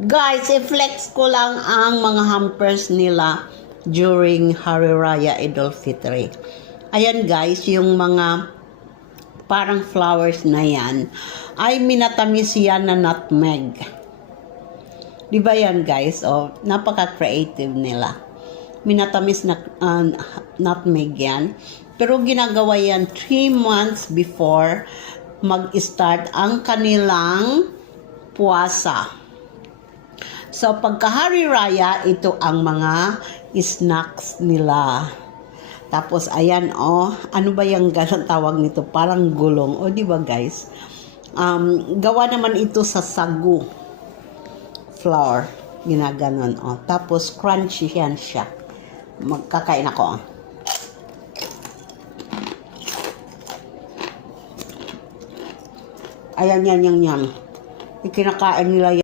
Guys, i-flex ko lang ang mga hampers nila during Hari Raya Idul Fitri. Ayan guys, yung mga parang flowers na yan, ay minatamis yan na nutmeg. Di ba yan guys? Oh, napaka-creative nila. Minatamis na nutmeg yan. Pero ginagawa yan 3 months before mag-start ang kanilang puasa. So, pagka Hari Raya, ito ang mga snacks nila. Tapos, ayan, oh, ano ba yung ganang tawag nito? Parang gulong. O, di ba guys? Gawa naman ito sa sagu flour. Ginaganon, oh. Tapos, crunchy yan siya. Magkakain ako, oh. Ayan, yan. Ikinakain nila yan.